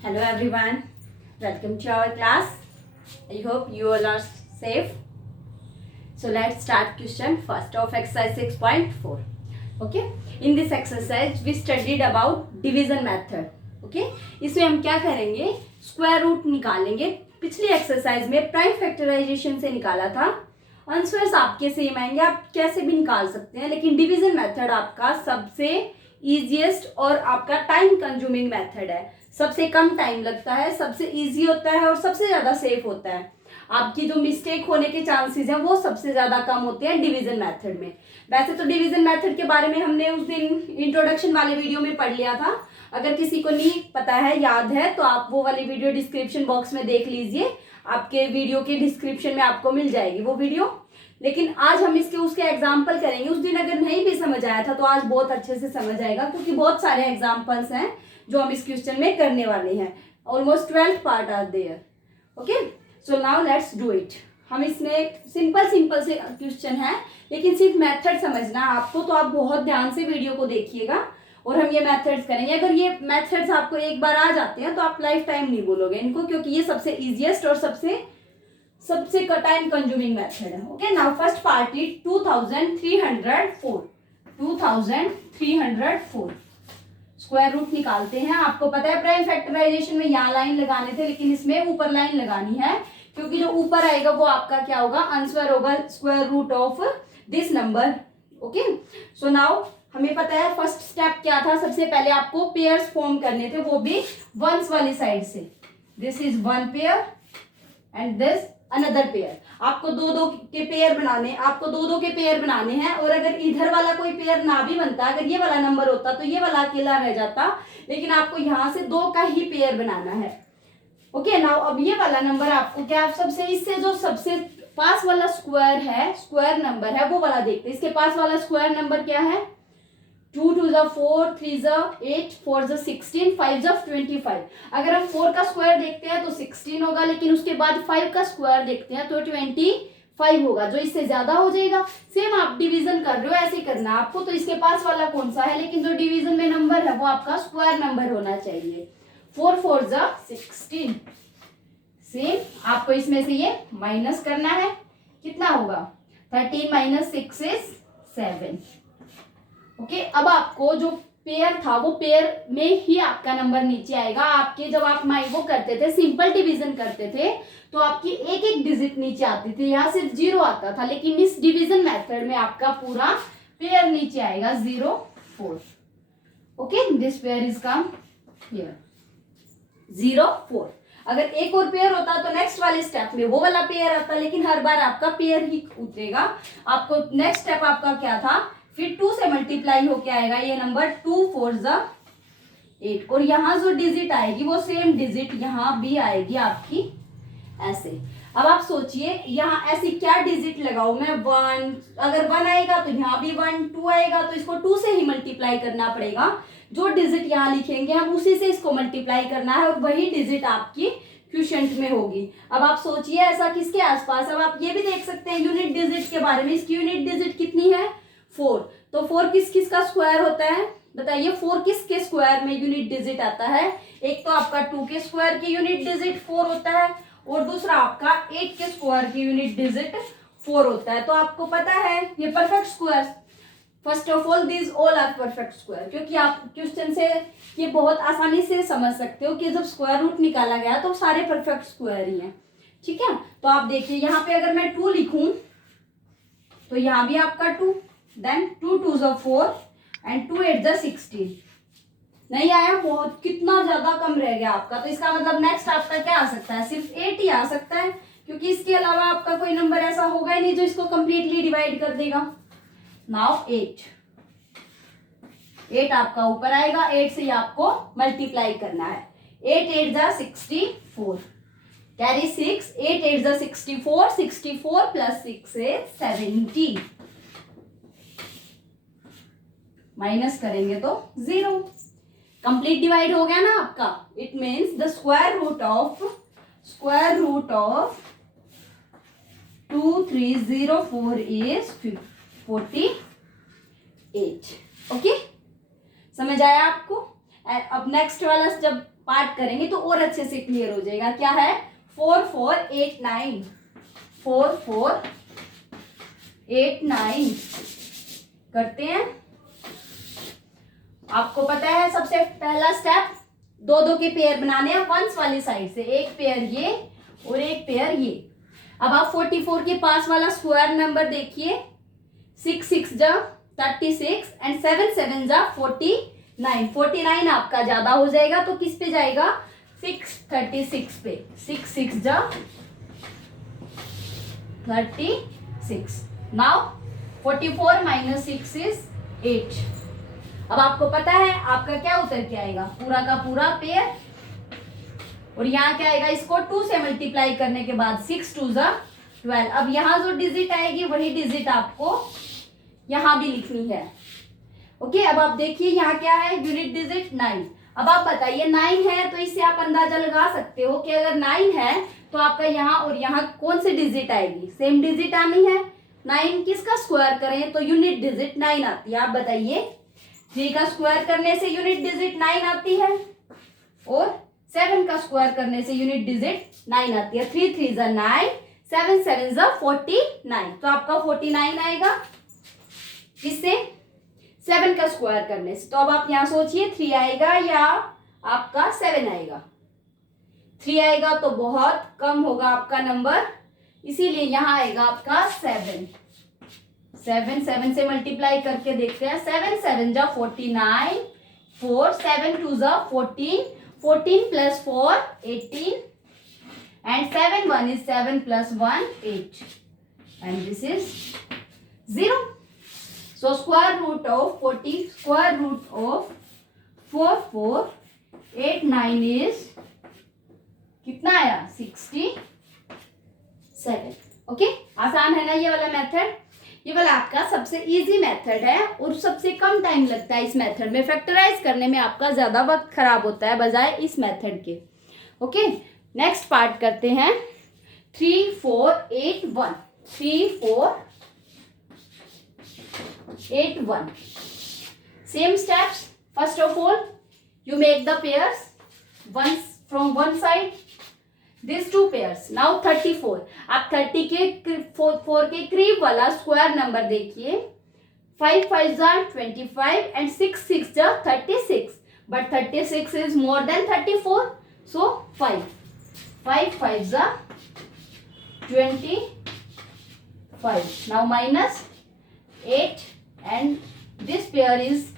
Hello everyone, welcome to our class. I hope you all are safe. So let's start question first of exercise 6.4. Okay, in this exercise we studied about division method. Okay, इसमें हम क्या करेंगे, square root निकालेंगे. पिछली exercise में prime factorisation से निकाला था. आंसर्स आपके सेम आएंगे, आप कैसे भी निकाल सकते हैं, लेकिन डिवीजन मेथड आपका सबसे इजीएस्ट और आपका टाइम कंज्यूमिंग मेथड है. सबसे कम टाइम लगता है, सबसे इजी होता है और सबसे ज्यादा सेफ होता है. आपकी जो मिस्टेक होने के चांसेस हैं वो सबसे ज्यादा कम होते हैं डिवीजन मेथड में. वैसे तो डिवीजन मेथड के बारे में हमने उस दिन इंट्रोडक्शन वाले वीडियो में पढ़ लिया था. अगर किसी को नहीं पता है, याद है, तो आप वो वाली वीडियो डिस्क्रिप्शन बॉक्स में देख लीजिए. आपके वीडियो के डिस्क्रिप्शन में आपको मिल जाएगी वो वीडियो. लेकिन आज हम उसके एग्जाम्पल करेंगे. उस दिन अगर नहीं भी समझ आया था तो आज बहुत अच्छे से समझ आएगा, क्योंकि बहुत सारे एग्जाम्पल्स हैं जो हम इस क्वेश्चन में करने वाले हैं. Almost 12th part are there. Okay, so now let's do it. हम इसमें सिंपल से क्वेश्चन है, लेकिन सिर्फ मेथड समझना है आपको, तो आप बहुत ध्यान से वीडियो को देखिएगा और हम ये मेथड्स करेंगे. अगर ये मेथड्स आपको एक बार आ जाते हैं तो आप लाइफ टाइम नहीं बोलोगे इनको, क्योंकि ये सबसे इजीएस्ट और सबसे टाइम कंज्यूमिंग मेथड है. Okay, now first part is 2304. 2304 square root निकालते हैं. आपको पता है प्राइम फैक्टराइजेशन में यहाँ लाइन लगाने थे, लेकिन इसमें ऊपर लाइन लगानी है, क्योंकि जो ऊपर आएगा वो आपका क्या होगा, आंसर होगा square root of this number. Okay, so now हमें पता है फर्स्ट स्टेप क्या था. सबसे पहले आपको पेयर्स फॉर्म करने थे, वो भी वंस वाली साइड से. This is one pair and this another pair. आपको दो के पेयर बनाने हैं. और अगर इधर वाला कोई पेयर ना भी बनता, अगर ये वाला नंबर होता तो ये वाला अकेला रह जाता, लेकिन आपको यहां से दो का ही पेयर बनाना है. ओके, नाउ अब ये वाला नंबर आपको क्या, इससे जो सबसे पास वाला स्क्वायर नंबर है वो वाला देखते हैं. इसके पास वाला स्क्वायर नंबर क्या है, 2 2 4, 3 8, 4 16, 5 25. अगर हम 4 का स्क्वायर देखते हैं तो 16 होगा, लेकिन उसके बाद 5 का स्क्वायर देखते हैं तो 25 होगा, जो इससे ज्यादा हो जाएगा. सेम आप डिवीजन कर रहे हो, ऐसे करना आपको. तो इसके पास वाला कौन सा है, लेकिन जो डिवीजन में नंबर है वो आपका स्क्वायर नंबर होना चाहिए. 4 4 16. सेम आपको इसमें से ये माइनस करना है. कितना होगा, 13 - 6 is 7. ओके, अब आपको जो पेयर था वो पेयर में ही आपका नंबर नीचे आएगा. आपके जब आप वो करते थे, सिंपल डिवीजन करते थे, तो आपकी एक एक डिजिट नीचे आती थी. यहाँ सिर्फ 0 आता था, लेकिन इस डिवीजन मेथड में आपका पूरा पेयर नीचे आएगा, 0 4. Okay, this pair is come here 0 4. अगर एक और पेयर होता तो नेक्स्ट वाले स्टेप में वो वाला पेयर आता, लेकिन हर बार आपका पेयर ही उतरेगा. आपको नेक्स्ट स्टेप आपका क्या था, फिर 2 से मल्टीप्लाई होके आएगा ये नंबर, 2 4 8. और यहाँ जो डिजिट आएगी वो सेम डिजिट यहाँ भी आएगी आपकी, ऐसे. अब आप सोचिए यहाँ ऐसी क्या डिजिट लगाऊ मैं, 1. अगर 1 आएगा तो यहाँ भी 1, 2 आएगा तो इसको 2 से ही मल्टीप्लाई करना पड़ेगा. जो डिजिट यहाँ लिखेंगे हम उसी से इसको मल्टीप्लाई करना है, और वही डिजिट आपकी क्वोशिएंट में होगी. अब आप सोचिए ऐसा किसके आसपास. अब आप ये भी देख सकते हैं यूनिट डिजिट के बारे में. इसकी यूनिट डिजिट कितनी है, 4. तो 4 किस का स्क्वायर होता है, बताइए. 4 किसके स्क्वायर में यूनिट डिजिट आता है, एक तो आपका 2 के स्क्वायर की यूनिट डिजिट 4 होता है, और दूसरा आपका 8 के स्क्वायर की यूनिट डिजिट 4 होता है. तो आपको पता है ये perfect square. First of all this all are perfect square, क्योंकि आप क्वेश्चन से ये बहुत आसानी से समझ सकते हो कि जब स्क्वायर रूट निकाला गया तो सारे परफेक्ट स्क्वायर ही हैं. ठीक है, तो आप देखिए यहाँ पे अगर मैं 2 लिखूं तो यहाँ भी आपका 2, देन 2 2 4 एंड 2 8 16. नहीं आया, बहुत कितना ज्यादा कम रह गया आपका. तो इसका मतलब नेक्स्ट आपका क्या आ सकता है, सिर्फ 8 ही आ सकता है, क्योंकि इसके अलावा आपका कोई नंबर ऐसा होगा ही नहीं जो इसको कंप्लीटली डिवाइड कर देगा. नाउ 8 आपका ऊपर आएगा. 8 से आपको मल्टीप्लाई करना है. 8 8 64, कैरी 6. 8 8 64, 64 + 6 is 70. माइनस करेंगे तो 0. कंप्लीट डिवाइड हो गया ना आपका. It means the square root of 2304 is 48. Okay, समझ आया आपको. अब नेक्स्ट वाला जब पार्ट करेंगे तो और अच्छे से क्लियर हो जाएगा। क्या है? 4 4 8 9, 4 4 8 9 करते हैं। आपको पता है सबसे पहला स्टेप दो दो के पेयर बनाने हैं वंस वाली साइड से, एक पेयर ये और एक पेयर ये। अब आप 44 के पास वाला स्क्वायर नंबर देखिए, 6 6 जा 36 एंड 7 7 जा 49। 49 आपका ज्यादा हो जाएगा तो किस पे जाएगा? 636 पे। 6 6 जा 36। Now 44 minus 6 is 8। अब आपको पता है आपका क्या उतर के आएगा? पूरा का पूरा पेयर। और यहाँ क्या आएगा? इसको 2 से मल्टीप्लाई करने के बाद 6 2 जा 12। अब यहाँ जो डिजिट आएगी वही डिजिट आपको यहाँ भी लिखनी है। ओके, अब आप देखिए यहाँ क्या है? Unit digit 9। अब आप बताइए 9 है तो इससे आप अंदाजा लगा सकते हो कि अगर 9 है तो आपका यहाँ और यहाँ कौन सी डिजिट आएगी? सेम डिजिट आनी है। 9 किसका स्क्वायर करें तो यूनिट डिजिट 9 आती है। आप बताइए 3 का स्क्वायर करने से यूनिट डिजिट 9 आती है और 7 का स्क्वायर करने से यूनिट डिजिट 9 आती है। 3 3 जा 9, 7 7 जा 49। तो आपका 49 आएगा किससे? 7 का स्क्वायर करने से। तो अब आप यहाँ सोचिए 3 आएगा या आपका 7 आएगा? 3 आएगा तो बहुत कम होगा आपका नंबर, इसीलिए यहाँ आएगा आपका 7। 7 7 से मल्टीप्लाई करके देखते हैं। 7 7 जा 49, 4 7 2 जा 14, 14 plus 4 18 and 7 1 is 7 plus 1 8 and this is 0. So square root of 40, square root of 4 4 8 9 is कितना आया? 67। ओके, आसान है ना ये वाला मेथड? ये वाला आपका सबसे इजी मेथड है और सबसे कम टाइम लगता है इस मेथड में। फैक्टराइज करने में आपका ज्यादा वक्त खराब होता है बजाय इस मेथड के। ओके, नेक्स्ट पार्ट करते हैं। 3 4 8 1, 3 4 8 1। Same steps. First of all, you make the pairs once from one side. These two pairs. Now 34. आप 30 के 4 के करीब वाला स्क्वायर नंबर देखिए। 5 5 जा 25 and 6 6 जा 36. But 36 is more than 34. So 5. 5 5 जा 25. Now minus 8 and this pair is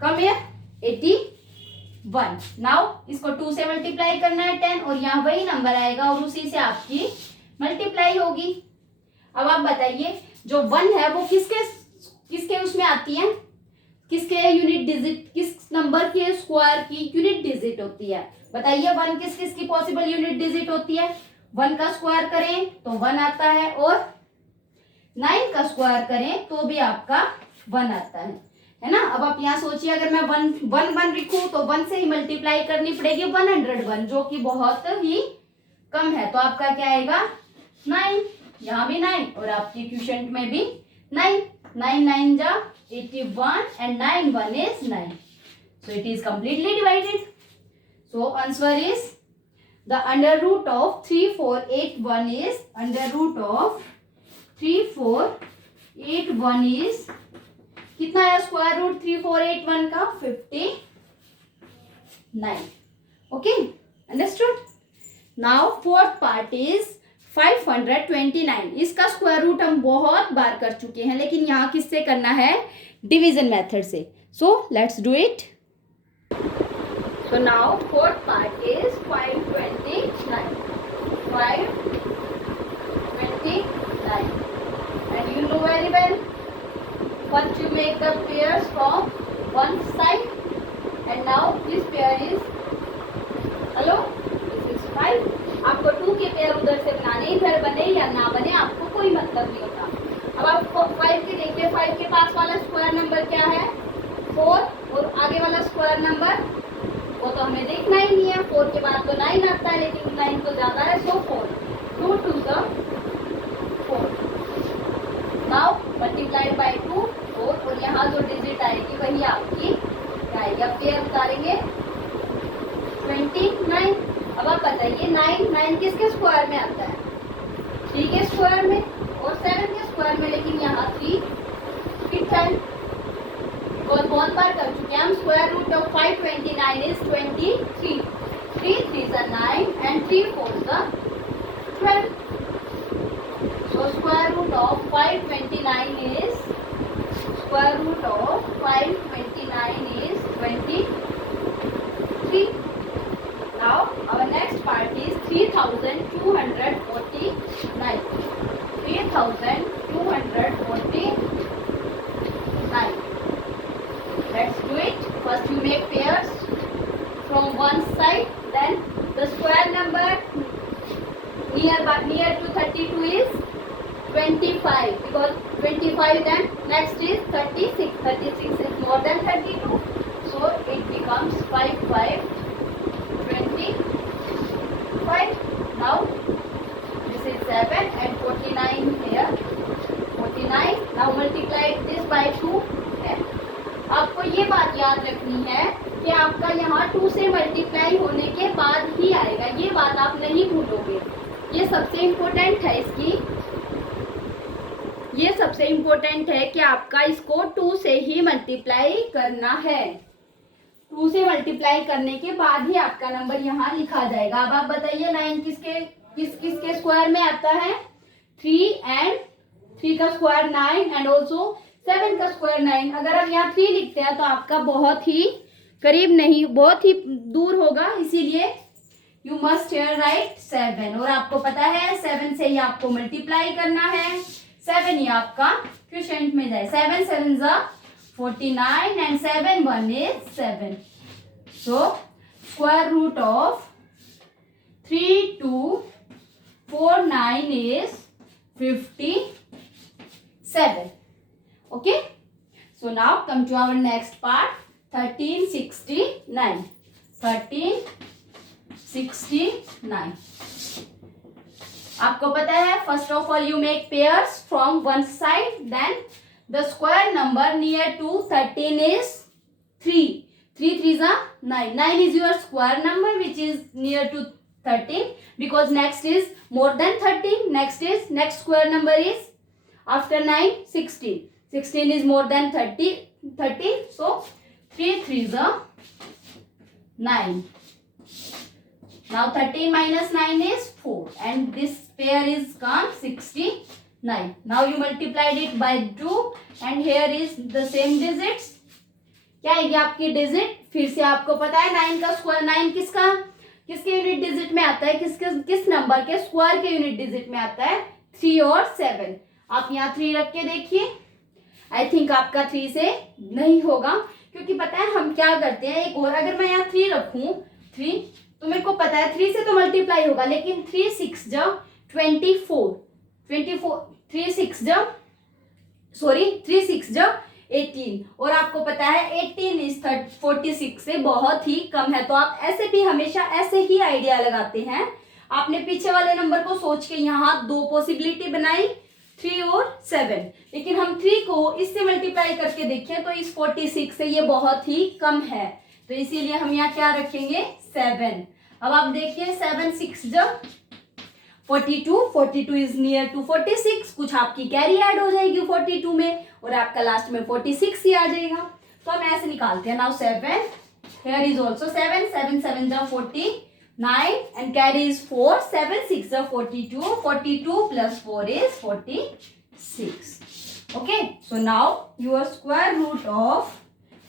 come here 81. Now इसको 2 से मल्टीप्लाई करना है 10 और यहाँ वही नंबर आएगा और उसी से आपकी मल्टीप्लाई होगी। अब आप बताइए जो 1 है वो किसके किसके उसमें आती है? किसके यूनिट डिजिट, किस नंबर के स्क्वायर की यूनिट डिजिट होती है? बताइए 1 किस किस की पॉसिबल यूनिट डिजिट होती है? 1 का स्क्वायर करें तो 1 आता है और 9 का स्क्वायर करें तो भी आपका 1 आता है ना? अब आप यहाँ सोचिए अगर मैं 1 लिखूं तो 1 से ही मल्टीप्लाई करनी पड़ेगी 101, जो कि बहुत ही कम है। तो आपका क्या आएगा? 9। यहाँ भी 9 और आपके क्वोशिएंट में भी 9। 9 9 जा 81 and 9 1 is 9. So it is completely divided. So answer is the under root of 3481 is under root of 3481 is कितना है? स्क्वायर रूट 3481 का 59. Okay, understood? Now fourth part is 529. इसका स्क्वायर रूट हम बहुत बार कर चुके हैं, लेकिन यहाँ किससे करना है? डिवीजन मेथड से. So let's do it. So now fourth part is 529. 529. And you know very well, first you make the pairs from one side and now this pair is, hello, this is 5. आपको 2 के pair उधर से बनाने, इधर बने या ना बने आपको कोई मतलब नहीं होता. अब आप 5 के देखिए, 5 के पास वाला स्क्वायर नंबर क्या है? 4 और आगे वाला स्क्वायर नंबर वो तो हमें देखना ही नहीं है. 4 के बाद तो 9 आता है, लेकिन 9 तो ज्यादा है, सो 4. 2 to the 4. Now multiplied by 2 4 और यहाँ जो डिजिट आएगी वही आपकी क्या आएगी? अब पेयर उतारेंगे 29। अब आप बताइए 9 किसके स्क्वायर में आता है? 3 के स्क्वायर में और 7 के स्क्वायर में, लेकिन यहाँ 3 फिट है और बहुत बार कर चुके हैं हम। Square root of 529 is 23। 3 3s are 9 and 3 4s are 12. So square root of 529 is 23. Now our next part is 3249. 3249. Let's do it. First you make pairs from one side, then the square number near to 32 is 25, because 25, then next is 36. 36 is more than 32, so it becomes 5 5 25. Now this is 7 and 49 here. 49. Now multiply this by 2. आपको ये बात याद रखनी है कि आपका यहाँ 2 से मल्टीप्लाई होने के बाद ही आएगा, ये बात आप नहीं भूलोगे। ये सबसे इम्पोर्टेंट है ये सबसे इम्पोर्टेंट है कि आपका इसको 2 से ही मल्टीप्लाई करना है। 2 से मल्टीप्लाई करने के बाद ही आपका नंबर यहाँ लिखा जाएगा। अब आप बताइए 9 किसके स्क्वायर में आता है? 3 and 3 का स्क्वायर 9 एंड ऑल्सो 7 का स्क्वायर 9। अगर हम यहाँ 3 लिखते हैं तो आपका बहुत ही करीब नहीं, बहुत ही दूर होगा, इसीलिए यू मस्ट हियर राइट 7। और आपको पता है 7 से ही आपको मल्टीप्लाई करना है। 7 ही आपका क्वोशिएंट में जाए। 7 7 जा 49 and 7 1 is 7. So square root of 3249 is 57. Okay, so now come to our next part, 1369. 1369. आपको पता है first of all you make pairs from one side, then the square number near to 13 is 3. 3 3s are 9. 9 is your square number which is near to 13, because next is more than 13. Next square number is after 9 16. 16 is more than 13. So 3 3s are 9. Now 13 minus 9 is 4 and this pair is gone 69. Now you multiplied it by 2 and here is the same digits. क्या है ये आपकी digit? फिर से आपको पता है 9 का स्क्वायर, 9 किसके यूनिट डिजिट में आता है? किस नंबर के स्क्वायर के यूनिट डिजिट में आता है? 3 और 7। आप यहाँ 3 रख के देखिए। आई थिंक आपका 3 से नहीं होगा, क्योंकि पता है हम क्या करते हैं, एक और अगर मैं यहाँ 3 रखूं 3, तो मेरे को पता है 3 से तो मल्टीप्लाई होगा, लेकिन 3 6 जब 24 3 6 जब 18, और आपको पता है 18 इज 46 से बहुत ही कम है। तो आप ऐसे भी हमेशा ऐसे ही आइडिया लगाते हैं। आपने पीछे वाले नंबर को सोच के यहाँ 2 पॉसिबिलिटी बनाई, 3 और 7, लेकिन हम 3 को इससे मल्टीप्लाई करके देखें तो इस 46 से ये बहुत ही कम है, तो इसीलिए हम यहाँ क्या रखेंगे? 7। अब आप देखिए 7 6 जब 42 इज नियर टू 46, कुछ आपकी कैरी ऐड हो जाएगी 42 में और आपका लास्ट में 46 ही आ जाएगा। तो हम ऐसे निकालते हैं। नाउ 7 हियर इज ऑल्सो 7 7 जा 49 and carry is 4 7 6 are 42 plus 4 is 46. Okay, so now your square root of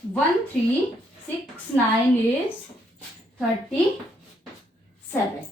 1369 is 37.